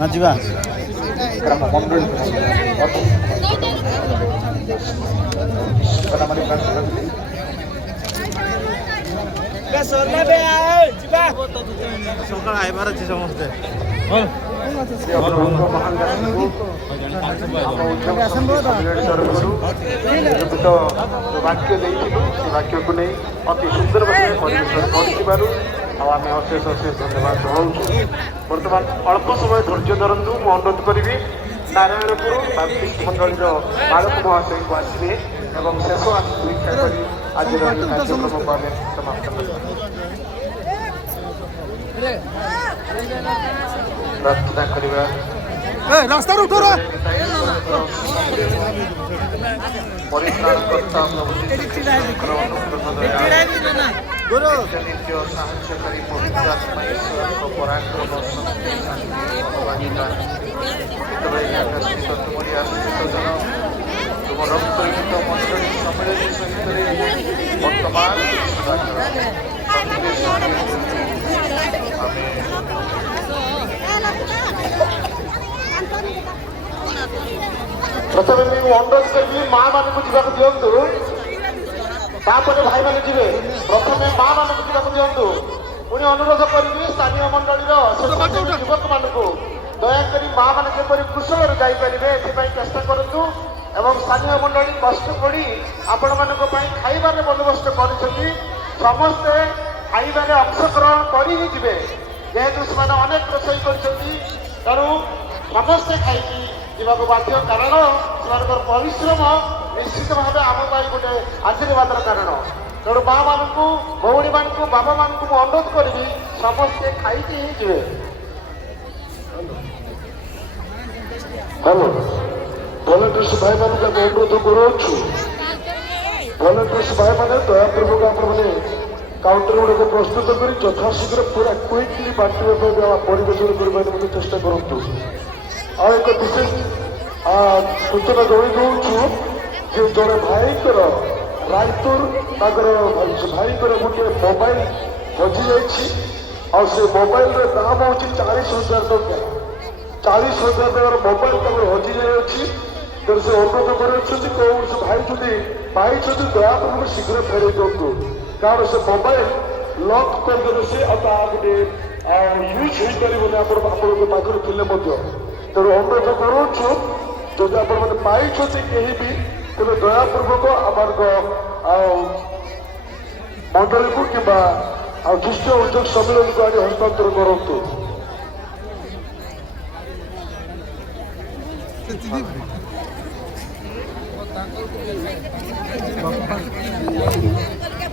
ନା ଯିବା ଗ୍ରାମ ମଣ୍ଡଳୀ ସକାଳ ଆଇବାର ଅଛି ସମସ୍ତେ ମହାନ ଦାସଙ୍କୁ ଆମ ଉଦ୍ୟମ ସମ୍ମିଳନୀ ତରଫରୁ ନିରୂପିତ ବାକ୍ୟ ଦେଇଥିଲୁ ସେ ବାକ୍ୟକୁ ନେଇ ଅତି ସୁନ୍ଦର ଭାବରେ ପରିବେଷଣ କରିଥିବାରୁ ଆଉ ଆମେ ଅଶେଷ ଅଶେଷ ଧନ୍ୟବାଦ ଜଣାଉଛୁ। ବର୍ତ୍ତମାନ ଅଳ୍ପ ସମୟ ଧୈର୍ଯ୍ୟ ଧରନ୍ତୁ। ମୁଁ ଅନୁରୋଧ କରିବି ନାରାୟଣପୁର ବାପ୍ତିଷ୍ଟ ମଣ୍ଡଳୀର ବାଳକ ମହାଶୟଙ୍କୁ ଆସିବେ ଏବଂ ଶେଷ ଆଶୀର୍ବାଦ କରି ଆଜିର ଏହି କାର୍ଯ୍ୟକ୍ରମକୁ ଆମେ ସମାପ୍ତ କରିବା। ପ୍ରାର୍ଥନା କରିବା ପରିତ୍ରାଣକର୍ତ୍ତା ପ୍ରଭୁ ଯୀଶୁଙ୍କର ଅନୁଗ୍ରହ ଦୟା ନିତ୍ୟ ସାହାଯ୍ୟକାରୀ ପବିତ୍ର ଆତ୍ମା ଈଶ୍ୱରଙ୍କ ପରାକ୍ରମ ଶକ୍ତି ଭଗବାନିକା ଯେତେବେଳେ ଏକାତ୍ରିତ ତୁମରି ଆଶ୍ରିତ ଜନ ତୁମ ରକ୍ତରହିତ ମଣ୍ଡଳୀ ସମ୍ମିଳନୀ ସହିତରେ ବର୍ତ୍ତମାନ ପ୍ରଥମେ ମୁଁ ଅନୁରୋଧ କରିବି ମା ମାନଙ୍କୁ ଯିବାକୁ ଦିଅନ୍ତୁ, ତାପରେ ଭାଇମାନେ ଯିବେ। ପ୍ରଥମେ ମା ମାନଙ୍କୁ ଯିବାକୁ ଦିଅନ୍ତୁ। ପୁଣି ଅନୁରୋଧ କରିବି ସ୍ଥାନୀୟ ମଣ୍ଡଳୀର ଯୁବକ ମାନଙ୍କୁ ଦୟାକରି ମା ମାନେ ଯେପରି କୁଶଳରେ ଯାଇପାରିବେ ଏଥିପାଇଁ ଚେଷ୍ଟା କରନ୍ତୁ ଏବଂ ସ୍ଥାନୀୟ ମଣ୍ଡଳୀ କଷ୍ଟ ପଡ଼ି ଆପଣମାନଙ୍କ ପାଇଁ ଖାଇବାର ବନ୍ଦୋବସ୍ତ କରିଛନ୍ତି। ସମସ୍ତେ ଖାଇବାରେ ଅଂଶଗ୍ରହଣ କରି ହିଁ ଯିବେ, ଯେହେତୁ ସେମାନେ ଅନେକ ରୋଷେଇ କରିଛନ୍ତି। ତେଣୁ ସମସ୍ତେ ଖାଇକି ଯିବାକୁ ବାଧ୍ୟ, କାରଣ ସେମାନଙ୍କର ପରିଶ୍ରମ ନିଶ୍ଚିତ ଭାବେ ଆମ ପାଇଁ ଗୋଟେ ଆଶୀର୍ବାଦର କାରଣ। ତେଣୁ ମା ମାନଙ୍କୁ, ଭଉଣୀ ମାନଙ୍କୁ, ବାବା ମାନଙ୍କୁ ମୁଁ ଅନୁରୋଧ କରିବି ସମସ୍ତେ ଖାଇକି ହିଁ ଯିବେ। ହ୍ୟାଲୋ, ଭଲେଣ୍ଟିୟର୍ସ ଭାଇମାନଙ୍କୁ ଆମେ ଅନୁରୋଧ କରୁଅଛୁ। ଭଲେଣ୍ଟିୟର୍ସ ଭାଇମାନେ ଦୟାପୂର୍ବକ ଆପଣମାନେ କାଉଣ୍ଟର ଗୁଡିକ ପ୍ରସ୍ତୁତ କରି ଯଥାଶୀଘ୍ର ପୁରା କ୍ୱିକଲି ବାଣ୍ଟିବା ପାଇଁ ପରିବେଷଣ କରିବା ନିମନ୍ତେ ଚେଷ୍ଟା କରନ୍ତୁ। ଆଉ ଏକ ବିଶେଷ ସୂଚନା ଜଣାଇ ଦେଉଛୁ ଯେ ଜଣେ ଭାଇଙ୍କର ରାୟପୁର ତାଙ୍କର ଭାଇଙ୍କର ଗୋଟିଏ ମୋବାଇଲ ହଜିଯାଇଛି। ଆଉ ସେ ମୋବାଇଲର ଦାମ ହେଉଛି 40,000 ଟଙ୍କା। 40,000 ଟଙ୍କାର ମୋବାଇଲ ତାଙ୍କର ହଜିଯାଇଅଛି। ତେଣୁ ସେ ଅନୁରୋଧ କରୁଅଛନ୍ତି କୌଣସି ଭାଇ ଯଦି ପାଇଛନ୍ତି ଦୟାପୂର୍ବକ ଶୀଘ୍ର ଫେରାଇ ଦିଅନ୍ତୁ, କାରଣ ସେ ମୋବାଇଲ ଲକ୍ କରିଦେବେ ସେ ଆଉ ତା ଗୋଟେ ୟୁଜ୍ ହେଇପାରିବନି ଆପଣଙ୍କ ପାଖରେ ଥିଲେ ମଧ୍ୟ। ତେଣୁ ଅନୁରୋଧ କରୁଅଛୁ ଯଦି ଆପଣମାନେ ପାଇଛନ୍ତି କେହି ବି ତେବେ ଦୟାପୂର୍ବକ ଆମର ମଣ୍ଡଳୀକୁ କିମ୍ବା ଦୃଶ୍ୟ ଉଦ୍ୟୋଗ ସମ୍ମିଳନୀକୁ ଆଣି ହସ୍ତାନ୍ତର କରନ୍ତୁ।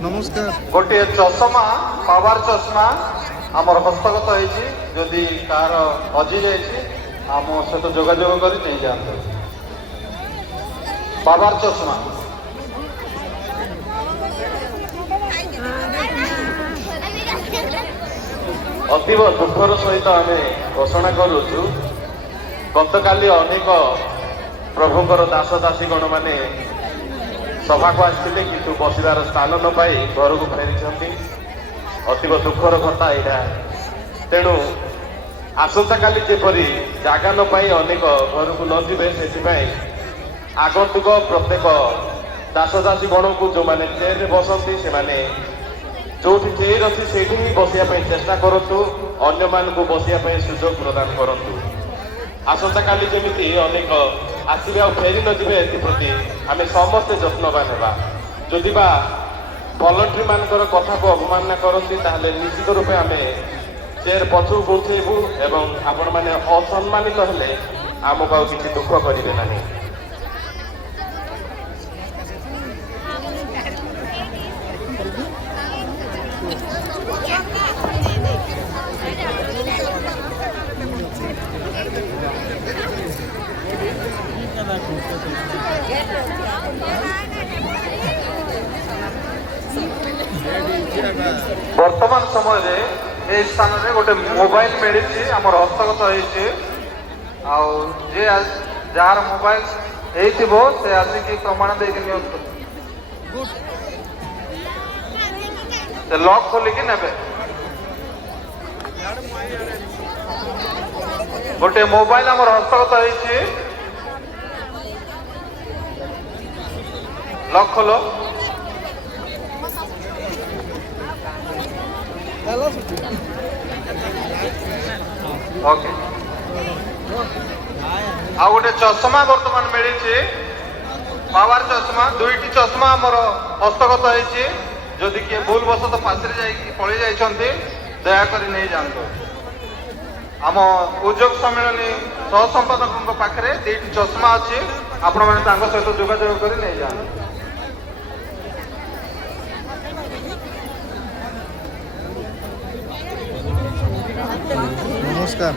ନମସ୍କାର। ଗୋଟିଏ ଚଷମା, ପାୱାର ଚଷମା ଆମର ହସ୍ତଗତ ହେଇଛି। ଯଦି କାହାର ହଜିଯାଇଛି ଆମ ସହିତ ଯୋଗାଯୋଗ କରି ନେଇଯାଆନ୍ତୁ। ପାୱାର ଚଷମା ଅତୀବ ଦୁଃଖର ସହିତ ଆମେ ଘୋଷଣା କରୁଛୁ, ଗତକାଲି ଅନେକ ପ୍ରଭୁଙ୍କର ଦାସ ଦାସୀଗଣ ମାନେ ସଭାକୁ ଆସିଥିଲେ କିନ୍ତୁ ବସିବାର ସ୍ଥାନ ନ ପାଇ ଘରକୁ ଫେରିଛନ୍ତି। ଅତୀବ ଦୁଃଖର କଥା ଏଇଟା। ତେଣୁ ଆସନ୍ତାକାଲି ଯେପରି ଜାଗା ନ ପାଇ ଅନେକ ଘରକୁ ନ ଯିବେ, ସେଥିପାଇଁ ଆଗନ୍ତୁକ ପ୍ରତ୍ୟେକ ଦାସ ଦାସୀ ଗଣକୁ ଯେଉଁମାନେ ଚେୟାରରେ ବସନ୍ତି ସେମାନେ ଯୋଉଠି ଚେୟାର ଅଛି ସେଇଠି ହିଁ ବସିବା ପାଇଁ ଚେଷ୍ଟା କରନ୍ତୁ। ଅନ୍ୟମାନଙ୍କୁ ବସିବା ପାଇଁ ସୁଯୋଗ ପ୍ରଦାନ କରନ୍ତୁ। ଆସନ୍ତାକାଲି ଯେମିତି ଅନେକ ଆସିବେ ଆଉ ଫେରି ନ ଯିବେ ଏଥିପ୍ରତି ଆମେ ସମସ୍ତେ ଯତ୍ନବାନ ହେବା। ଯଦି ବା ଭଲଣ୍ଟିୟର ମାନଙ୍କର କଥାକୁ ଅବମାନନା କରନ୍ତି ତାହେଲେ ନିଶ୍ଚିତ ରୂପେ ଆମେ ଚେୟାର ପଛକୁ ଉଠେଇବୁ ଏବଂ ଆପଣମାନେ ଅସମ୍ମାନିତ ହେଲେ ଆମକୁ ଆଉ କିଛି ଦୁଃଖ କରିବେ ନାହିଁ। ବର୍ତ୍ତମାନ ସମୟରେ এই ସ୍ଥାନରେ ଗୋଟେ ମୋବାଇଲ ମିଳିଛି, ଆମର ହସ୍ତଗତ ହେଇଛି। ଆଉ ଯେ ଯାହାର ମୋବାଇଲ ହେଇଥିବ ସେ ଆସିକି ପ୍ରମାଣ ଦେଇକି ନିଅନ୍ତୁ। ସେ ଲକ୍ ଖୋଲିକି ନେବେ। गोटे मोबाइल आमर हस्तगत होइछि लक खोलो ओके आ गोटे चश्मा बर्तमान मिली पावर चश्मा दुईटी चश्मा आमर हस्तगत होइछि जदि किए भूल बसत पासरे जाइकी पळि जाइछन्ति दयाकरी नहीं जानतो आम उद्योग सम्मेलनी सह संपादक पाखे दुईटी चश्मा अच्छी आपण मैंने सहित जोगाजोग कर नहीं जाए नमस्कार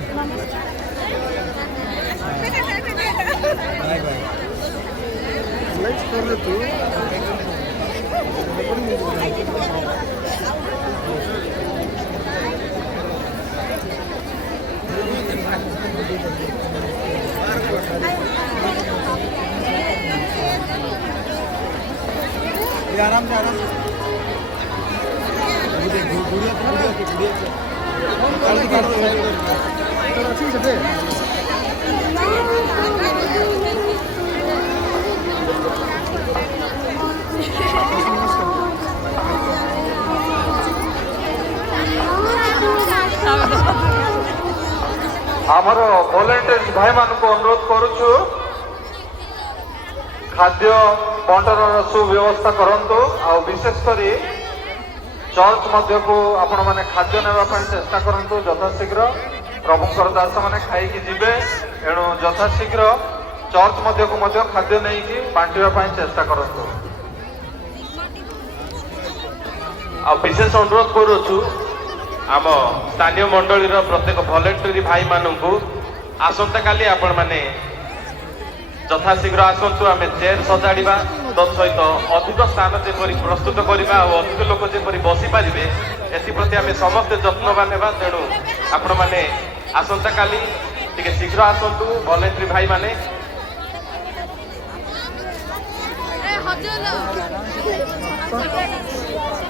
लाइट कर दे तू आराम से आराम आमर वॉलंटियर्स भाई मान को अनुरोध करुचु खाद्य बंटन सुव्यवस्था करंतु आ विशेषकर चर्च मध्य को आपण माने खाद्य नेबा चेष्टा करंतु यथाशीघ्र प्रभुंकर दास माने खाई जिबे एणु यथाशीघ्र चर्च मध्य को मध्य खाद्य नहीं कि बांटिबा चेष्टा करंतु आ विशेष अनुरोध करुचु आम स्थानीय मंडलीर प्रत्येक भलेंटरी भाई मानू आसंता काली आपण माने यथाशीघ्र आसतु आम चेयर सजाड़ा तत्सहित अधिक स्थान जेपरी प्रस्तुत करवा और अधिक लोक जेपरी बसी पारे एप्रति आम समस्ते जत्नवान होगा तेणु आपण मैंने आसंता काली टिके शीघ्र आसतु भलेंटरी भाई माने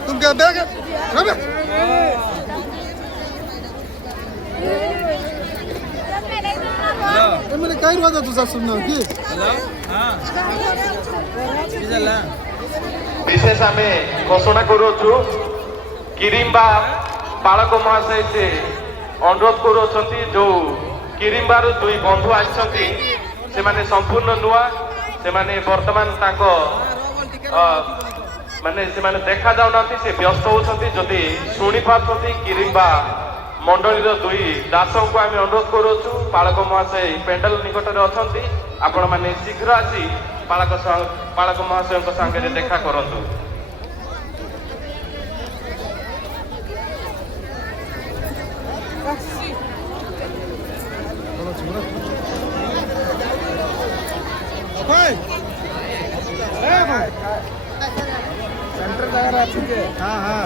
तुम क्या बैग मैंने कई रोज तुझा सुनना कि विशेष आम घोषणा करुचु किरिम्बा बालक महाशय से अनुरोध करुँच जो किरिम्बार दुई बंधु आसछन्ति से माने संपूर्ण नुआ से माने वर्तमान ताको माने से माने देखा जाउना से व्यस्त होछन्ति जदि सुनी पाछन्ति किरिम्बा मंडलीर दुई दास को आम अनुरोध करुचु पालक महाशय पेंडल निकट में अच्छा आपण मैंने शीघ्र आसी पालक महाशय सांगे देखा करंतु सेंटर जगह हाँ हाँ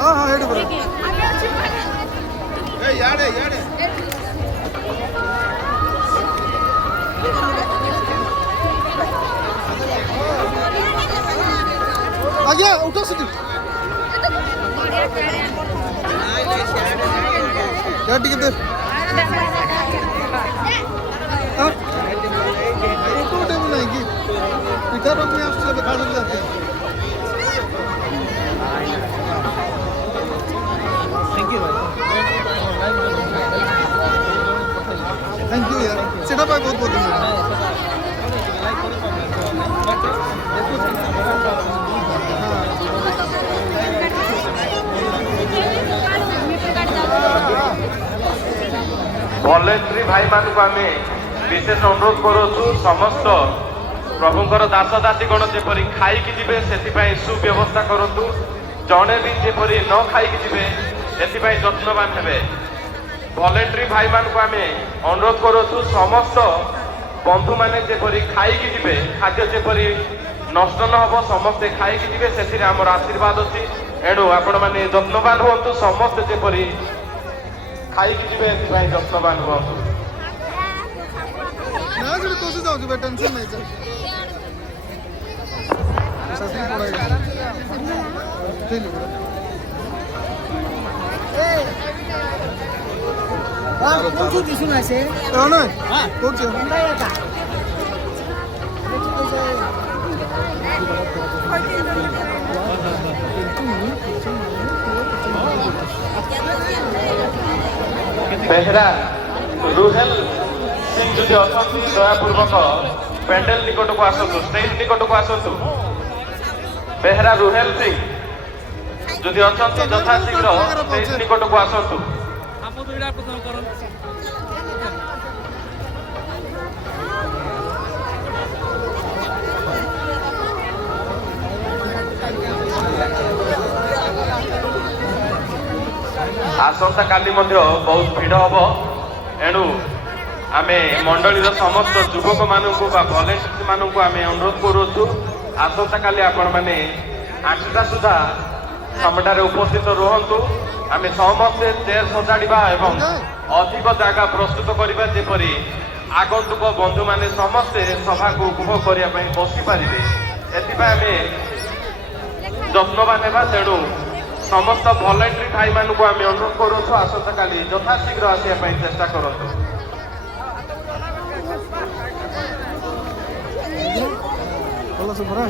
हाँ हाँ हेड बरो ए याडे आगे उठो सीधी क्या टिकट दे हाँ फोटो उठे बनाएंगी पिकअप अपने आप से दिखा दे जाते हैं थैंक यू यार सेटअप है बहुत बहुत धन्यवाद भलेंटरी भाई मान को आम विशेष अनुरोध करुचु समस्त प्रभुंकर दास दासीगण जेपरी खाईकी जिबे सेतिपाई सुव्यवस्था करंतु जड़े भी जेपरी न खाईकी जिबे एथिपाई जत्नवान हेबे भलेंटरी भाई मान को आम अनुरोध करुचु समस्त बंधु माने जेपरी खाईकी जिबे खाद्य जेपरी नष्ट न हो समस्ते खाईकी जिबे सेथिरे हमर आशीर्वाद अछि ଏଣୁ ଆପଣମାନେ ଯତ୍ନବାନ ହୁଅନ୍ତୁ, ସମସ୍ତେ ଯେପରି ଖାଇକି ଯିବେ ଏଥିପାଇଁ ଯତ୍ନବାନ ହୁଅନ୍ତୁ। ନା ସେଠି ତୋଷି ଯାଉଛି ବେ ଟେନସନ୍ ନାହିଁ ଚାଲ ଶାଶୀ ପଳାଇଗଲା ଠିକ୍ কোথাও কিছু আছে নয় করছে ବେହେରା ରୁହେଲ ସିଂ ଯଦି ଅଛନ୍ତି ଦୟାପୂର୍ବକ ପ୍ୟାଣ୍ଡେଲ ନିକଟକୁ ଆସନ୍ତୁ, ଷ୍ଟେଜ ନିକଟକୁ ଆସନ୍ତୁ। ବେହେରା ରୁହେଲ ସିଂ ଯଦି ଅଛନ୍ତି ଯଥାଶୀଘ୍ର ଷ୍ଟେଜ ନିକଟକୁ ଆସନ୍ତୁ। ଆସନ୍ତା କାଲି ମଧ୍ୟ ବହୁତ ଭିଡ଼ ହବ, ଏଣୁ ଆମେ ମଣ୍ଡଳୀର ସମସ୍ତ ଯୁବକ ମାନଙ୍କୁ ବା ଭଲେଣ୍ଟିୟର୍ସ ମାନଙ୍କୁ ଆମେ ଅନୁରୋଧ କରୁଛୁ, ଆସନ୍ତା କାଲି ଆପଣମାନେ 8ଟା ସୁଦ୍ଧା ସମୟରେ ଉପସ୍ଥିତ ରୁହନ୍ତୁ। ଆମେ ସମସ୍ତେ ଚେୟାର ସଜାଡ଼ିବା ଏବଂ ଅଧିକ ଜାଗା ପ୍ରସ୍ତୁତ କରିବା, ଯେପରି ଆଗନ୍ତୁକ ବନ୍ଧୁମାନେ ସମସ୍ତେ ସଭାକୁ ଉପଭୋଗ କରିବା ପାଇଁ ବସିପାରିବେ। ଏଥିପାଇଁ ଆମେ ଯତ୍ନବାନ ହେବା। ତେଣୁ ସମସ୍ତ ଭଲେଣ୍ଟିୟର ଭାଇମାନଙ୍କୁ ଆମେ ଅନୁରୋଧ କରୁଛୁ, ଆସନ୍ତାକାଲି ଯଥାଶୀଘ୍ର ଆସିବା ପାଇଁ ଚେଷ୍ଟା କରନ୍ତୁ। ଭଲ ସେ ପରା